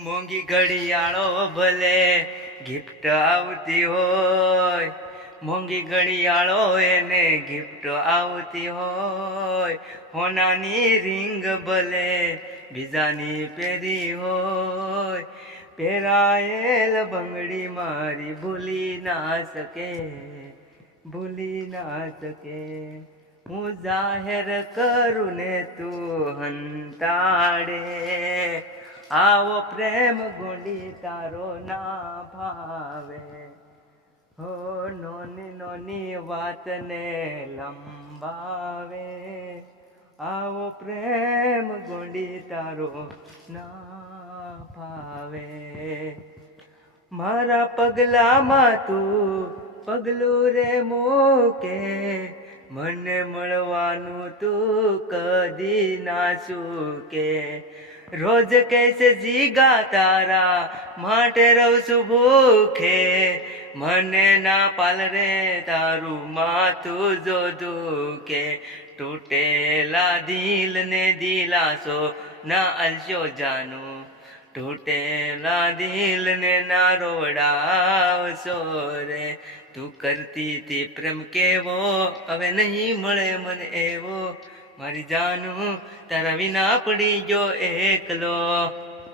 મોંઘી ઘડિયાળો ભલે ગિફ્ટ આવતી હોય, મોંઘી ઘડિયાળો એને ગિફ્ટ આવતી હોય, હોનાની રિંગ ભલે બીજાની પહેરી હોય, પહેરાયેલ બંગડી મારી ભૂલી ના શકે, ભૂલી ના શકે. હું જાહેર કરું ને તું હંતાડે, આવો પ્રેમ ગોંડી તારો ના ભાવે. હો નોની નોની વાતને લંબાવે, આવો પ્રેમ ગોંડી તારો ના ભાવે. મારા પગલામાં તું પગલું રે મૂકે, મને મળવાનું તું કદી ના ચૂકે. રોજ કૈસે જીગા તારા માટે રહું છું ભૂખે, મને ના પાલ રે તારું માથું જો દુખે. તૂટેલા દિલ ને દિલાસો ના અલશો જાનું, તૂટેલા દિલ ને ના રોડાવશો રે. તું કરતી હતી પ્રેમ કેવો હવે નહીં મળે મને એવો, મારી જાનું તારા વિના પડી ગયો એકલો.